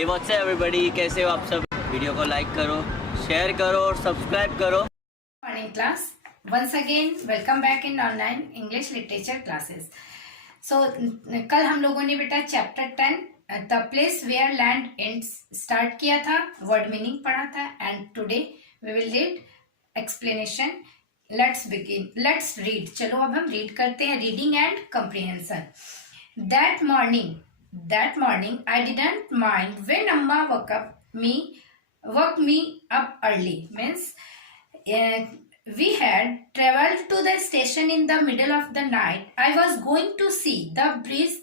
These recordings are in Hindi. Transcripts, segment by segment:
हे व्हाट्स अप एवरीबॉडी, कैसे हो आप सब। वीडियो को लाइक करो, शेयर करो और सब्सक्राइब करो। Morning class, once again welcome back in online English literature classes. So कल हम लोगों ने बेटा chapter 10 the place where land ends start किया था, वर्ड मीनिंग पढ़ा था, and today we will read explanation. Let's begin, let's read. चलो अब हम रीड करते हैं, reading and comprehension. That morning I didn't mind when Amma woke me up early. Means we had traveled to the station in the middle of the night. I was going to see the bridge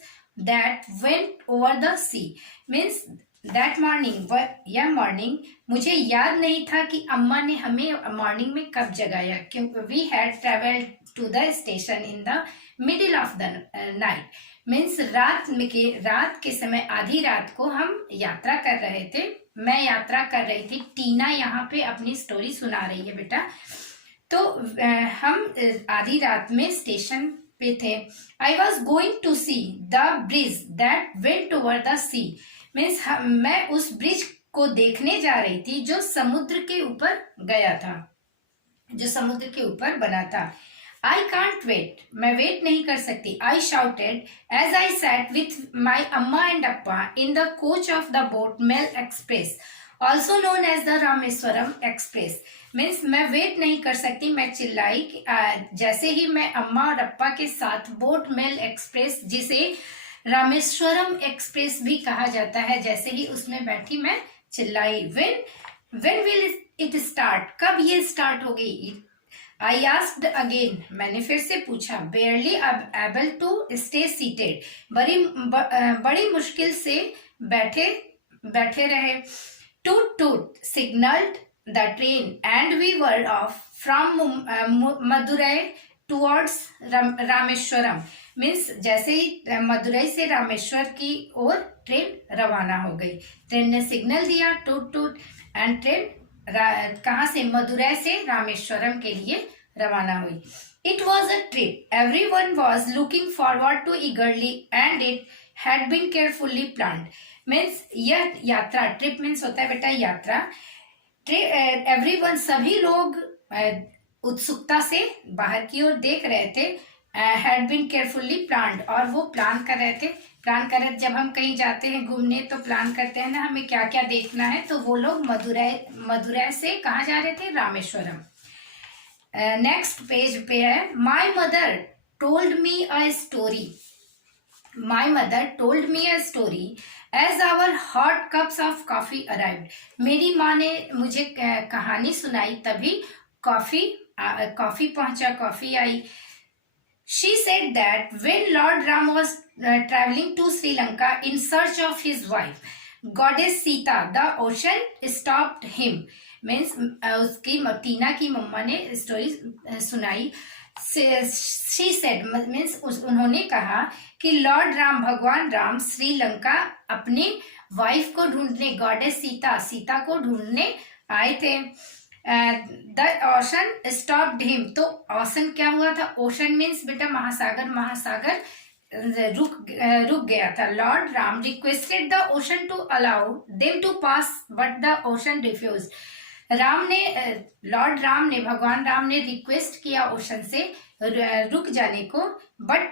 that went over the sea. Means that morning, यह मॉर्निंग मुझे याद नहीं था कि अम्मा ने हमें मॉर्निंग में कब जगाया, क्योंकि we had traveled to the station in the middle of the night. Means रात के समय, आधी रात को हम यात्रा कर रहे थे। मैं यात्रा कर रही थी, टीना यहाँ पे अपनी स्टोरी सुना रही है बेटा। तो हम आधी रात में स्टेशन पे थे। I was going to see the bridge that went over the sea. Means मैं उस ब्रिज को देखने जा रही थी जो समुद्र के ऊपर गया था, जो समुद्र के ऊपर बना था। I can't wait. मैं वेट नहीं कर सकती। I shouted as I sat with my Amma and Appa in the coach of the boat Mail Express, also known as the Rameswaram Express. Means मैं वेट नहीं कर सकती, मैं चिल्लाई जैसे ही मैं अम्मा और अप्पा के साथ बोट मेल एक्सप्रेस, जिसे रामेश्वरम एक्सप्रेस भी कहा जाता है, जैसे ही उसमें बैठी मैं चिल्लाई। When will it start? कब ये स्टार्ट होगी? I asked again. मैंने फिर से पूछा। Barely able to stay seated. बड़ी मुश्किल से बैठे रहे। Toot signaled the train and we were off from Madurai towards Rameswaram. Means जैसे ही मदुरई से रामेश्वर की ओर ट्रेन रवाना हो गई। ट्रेन ने सिग्नल दिया, टूट एंड ट्रेन कहाँ से? मदुरै से रामेश्वरम के लिए रवाना हुई। It was a trip everyone was looking forward to eagerly and it had been carefully planned. Means यह यात्रा, ट्रिप मीन्स होता है बेटा यात्रा। एवरीवन सभी लोग उत्सुकता से बाहर की ओर देख रहे थे। हैड बीन केयरफुली प्लान्ड, और वो प्लान कर रहे थे। जब हम कहीं जाते हैं घूमने तो प्लान करते हैं ना, हमें क्या क्या देखना है। तो वो लोग मदुरै से कहाँ जा रहे थे? रामेश्वरम। नेक्स्ट पेज पे है, my mother told me a story as our hot cups of coffee arrived. मेरी माँ ने मुझे कहानी सुनाई, तभी कॉफी पहुंचा, कॉफी आई। She said that when Lord Ram was traveling to Sri Lanka in search of his wife, goddess Sita, the ocean stopped him. Means उसकी टीना की मम्मा ने स्टोरी सुनाई। She said means उन्होंने कहा कि लॉर्ड राम, भगवान राम श्रीलंका अपनी वाइफ को ढूंढने, गॉडेस सीता को ढूंढने आए थे। The ocean stopped him. तो ओशन क्या हुआ था? ओशन मीन्स बेटा महासागर रुक गया था। Lord Ram requested the ocean to allow them to pass but the ocean refuse. Lord Ram ने, भगवान राम ने रिक्वेस्ट किया ओशन से रुक जाने को, बट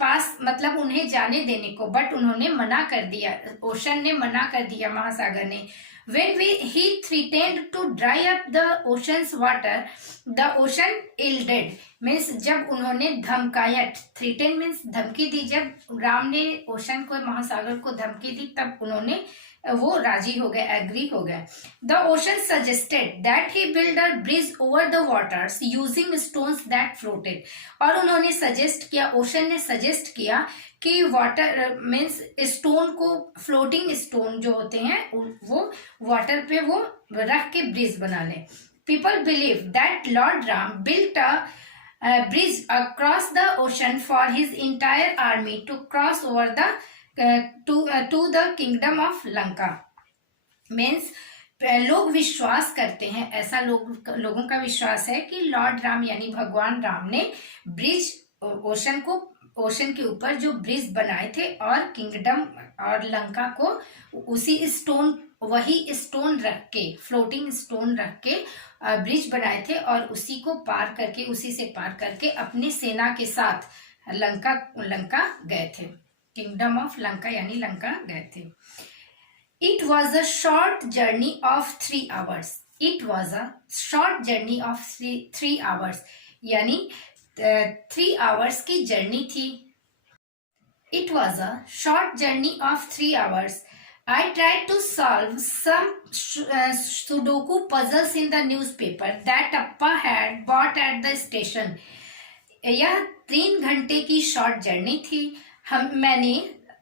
पास मतलब उन्हें जाने देने को, बट उन्होंने मना कर दिया, ओशन ने मना कर दिया, महासागर ने। When he threatened to dry up the ocean's water, the ocean yielded. Means जब उन्होंने धमकाया, threaten means धमकी दी, जब राम ने ओशन को, महासागर को धमकी दी, तब उन्होंने वो राजी हो गए, एग्री हो गए। The ocean suggested that he build a bridge over the waters using stones that floated. और उन्होंने सजेस्ट किया, ओशन ने सजेस्ट किया कि वाटर मीन्स स्टोन को, फ्लोटिंग स्टोन जो होते हैं वो वाटर पे वो रख के ब्रिज बना ले। People believe that Lord Ram built a bridge across the ocean for his entire army to cross over the to the kingdom of Lanka. Means लोग विश्वास करते हैं, ऐसा लोगों का विश्वास है कि लॉर्ड राम यानी भगवान राम ने ब्रिज, ओशन को ओशन के ऊपर जो ब्रिज बनाए थे और किंगडम और लंका को वही स्टोन रख के, फ्लोटिंग स्टोन रख के ब्रिज बनाए थे और उसी से पार करके अपनी सेना के साथ लंका गए थे। किंगडम ऑफ लंका यानी लंका गए थे। It was a short journey of 3 hours. It was a short journey of 3 hours. यानी 3 hours की जर्नी थी। It was a short journey of 3 hours. I tried to solve some Sudoku puzzles in the newspaper that Appa had bought at the station. यह 3 घंटे की शॉर्ट जर्नी थी। मैंने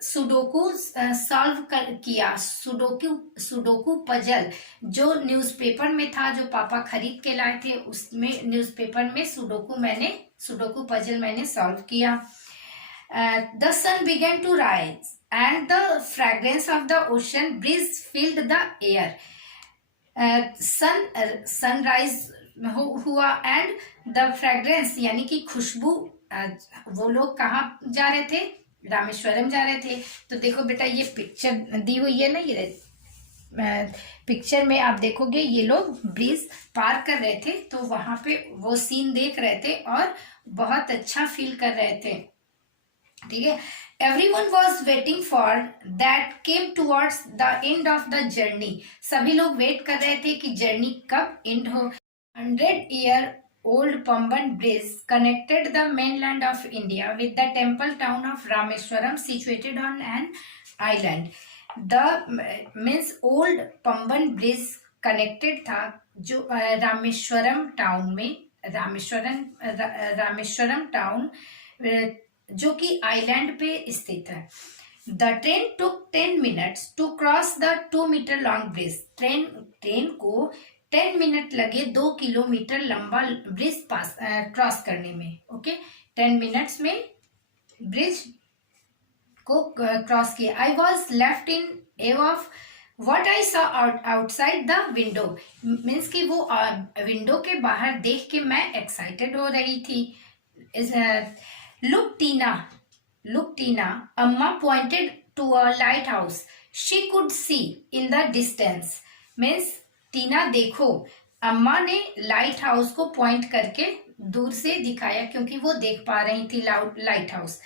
सुडोकू सॉल्व किया, सुडोकू पजल जो न्यूज़पेपर में था, जो पापा खरीद के लाए थे, उसमें न्यूज़पेपर में सुडोकू पजल मैंने सॉल्व किया। The sun began to rise and the fragrance of the ocean bridge filled the air. Sunrise हुआ एंड द फ्रेग्रेंस यानी कि खुशबू। वो लोग कहाँ जा रहे थे? रामेश्वरम जा रहे थे। तो देखो बेटा, ये पिक्चर दी हुई है ना, ये पिक्चर में आप देखोगे ये लोग ब्रिज पार कर रहे थे, तो वहां पे वो सीन देख रहे थे और बहुत अच्छा फील कर रहे थे। ठीक है। Everyone was waiting for that came towards the end of the journey. सभी लोग वेट कर रहे थे कि जर्नी कब एंड हो। 100-year-old Pamban Bridge connected the mainland of India with the temple town of Rameswaram situated on an island. The means old Pamban Bridge connected था जो रामेश्वरम टाउन में, रामेश्वरम टाउन जो कि आइलैंड पे स्थित है। The train took 10 minutes to cross the 2 meter long bridge. Train को 10 मिनट लगे 2 किलोमीटर लंबा ब्रिज क्रॉस करने में। ओके, 10 मिनट्स में ब्रिज को क्रॉस किया। आई वॉज लेफ्ट इन एव of what I saw outside the window. Means कि वो विंडो के बाहर देख के मैं एक्साइटेड हो रही थी। Look, Tina, Amma pointed to a lighthouse. She could see in the distance. Means, टीना देखो, अम्मा ने लाइट हाउस को पॉइंट करके दूर से दिखाया क्योंकि वो देख पा रही थी light house.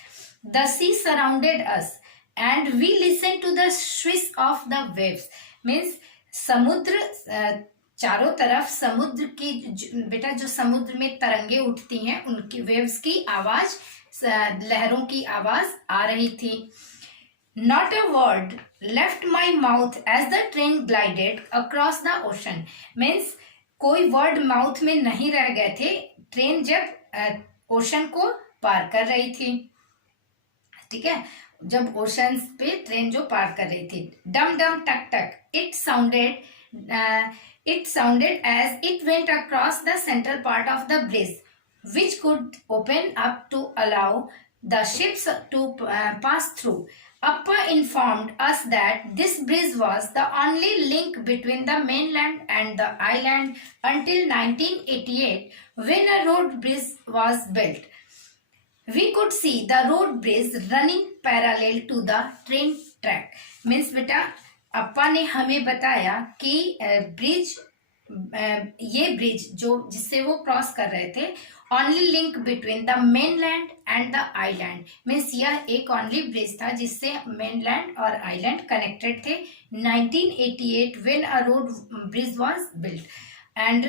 The sea surrounded us and we listened to the swish of the waves. Means, समुद्र चारों तरफ समुद्र की बेटा जो समुद्र में तरंगे उठती हैं उनकी वेव्स की आवाज, लहरों की आवाज आ रही थी। Not a word left my mouth as the train glided across the ocean. Means कोई वर्ड माउथ में नहीं रह गए थे ट्रेन जब ओशन को पार कर रही थी। ठीक है, जब ओशन पे ट्रेन जो पार कर रही थी। डम डम टक टक it sounded as it went across the central part of the bridge, which could open up to allow the ships to pass through. Appa informed us that this bridge was the only link between the mainland and the island until 1988, when a road bridge was built. We could see the road bridge running parallel to the train track. Means बेटा अप्पा ने हमें बताया कि ये ब्रिज जो जिससे वो क्रॉस कर रहे थे, only link between the mainland and the island. Means यह एक ओनली ब्रिज था जिससे मेनलैंड और आइलैंड कनेक्टेड थे। 1988 when a road bridge was built and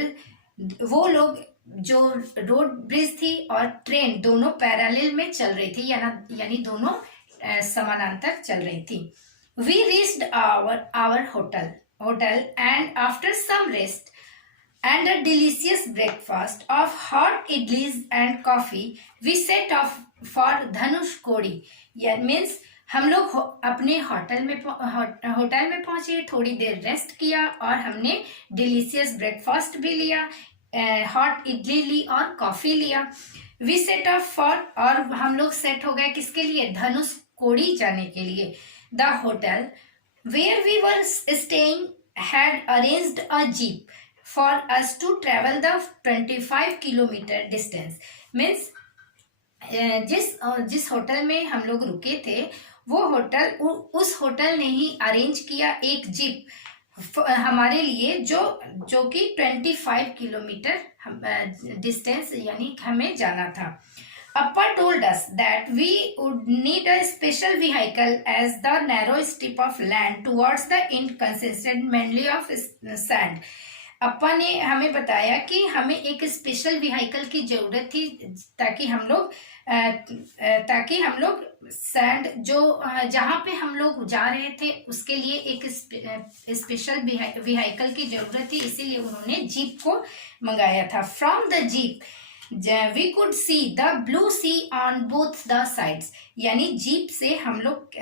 वो लोग जो रोड ब्रिज थी और ट्रेन दोनों पैरेलल में चल रही थी, यानी दोनों समानांतर चल रही थी। We reached our hotel and after some rest and a delicious breakfast of hot idlis and coffee, we set off for Dhanushkodi. Yeah, means हम लोग अपने होटल में पहुंचे, थोड़ी देर रेस्ट किया और हमने डिलीशियस ब्रेकफास्ट भी लिया, हॉट इडली ली और कॉफी लिया। वी सेट ऑफ फॉर, और हम लोग सेट हो गए किसके लिए? धनुषकोडी जाने के लिए। The hotel where we were staying had arranged a jeep for us to travel the 25 kilometer distance. Means जिस होटल में हम लोग रुके थे वो होटल उस होटल ने ही अरेंज किया एक जीप हमारे लिए जो कि 25 किलोमीटर डिस्टेंस यानी हमें जाना था. Appa told us that we would need a special vehicle as the narrow strip of land towards the end consisted mainly of sand. अप्पा ने हमें बताया कि हमें एक स्पेशल व्हीकल की जरूरत थी ताकि हम लोग सैंड जो जहाँ पे हम लोग जा रहे थे उसके लिए एक स्पेशल व्हीकल की जरूरत थी, इसीलिए उन्होंने जीप को मंगाया था. From the jeep we could see the blue sea on both the sides. यानी जीप से हम लोग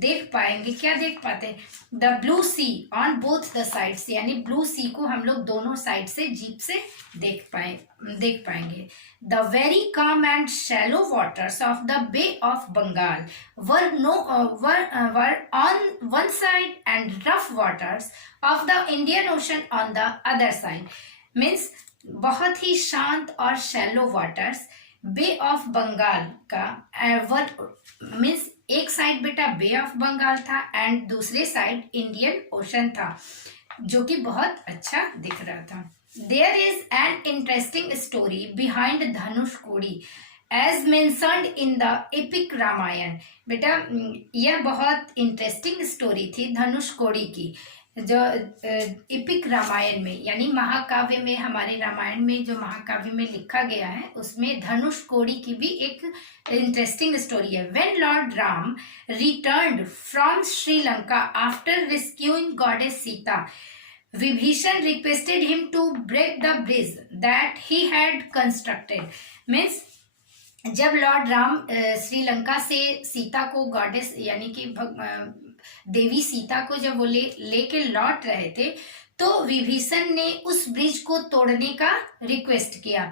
देख पाएंगे, क्या देख पाते हैं? The blue sea on both the sides, यानी ब्लू सी को हम लोग दोनों साइड से जीप से देख पाएंगे. The very calm and shallow waters of the Bay of Bengal were on one side and rough waters of the Indian Ocean on the other side. Means बहुत ही शांत और shallow waters Bay of Bengal का मीन्स एक साइड बेटा बे ऑफ बंगाल था एंड दूसरे साइड इंडियन ओशन था जो कि बहुत अच्छा दिख रहा था. There is an interesting story behind Dhanushkodi as mentioned in the epic Ramayana. बेटा यह बहुत इंटरेस्टिंग स्टोरी थी धनुषकोडी की जो एपिक रामायण में यानी महाकाव्य में, हमारे रामायण में जो महाकाव्य में लिखा गया है उसमें धनुषकोडी की भी एक इंटरेस्टिंग स्टोरी है. When Lord Ram returned from Sri Lanka after rescuing goddess Sita, Vibhishan requested him to break the bridge that he had constructed. Means जब लॉर्ड राम श्रीलंका से सीता को गॉडेस यानी कि देवी सीता को जब वो लेके लौट रहे थे तो विभीषण ने उस ब्रिज को तोड़ने का रिक्वेस्ट किया.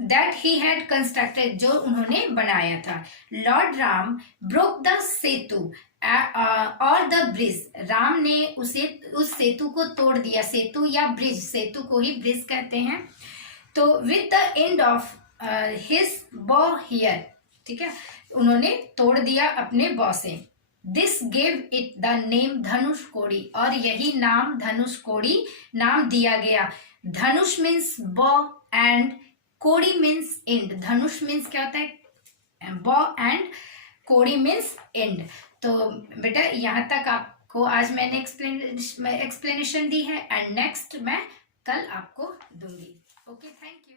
दैट ही हैड कंस्ट्रक्टेड, जो उन्होंने बनाया था. लॉर्ड राम ब्रोक द सेतु और द ब्रिज, राम ने उस सेतु को तोड़ दिया. सेतु या ब्रिज, सेतु को ही ब्रिज कहते हैं. तो with the end of his बॉ हियर, ठीक है, उन्होंने तोड़ दिया अपने बॉ से. This gave it the name Dhanushkodi, और यही नाम धनुषकोडी नाम दिया गया. धनुष मीन्स बॉ and Cody means and. Dhanush means क्या होता है? बॉ एंड कोडी मीन्स एंड. तो बेटा यहाँ तक आपको आज मैंने एक्सप्लेनेशन दी है एंड नेक्स्ट मैं कल आपको दूंगी. Okay, thank you.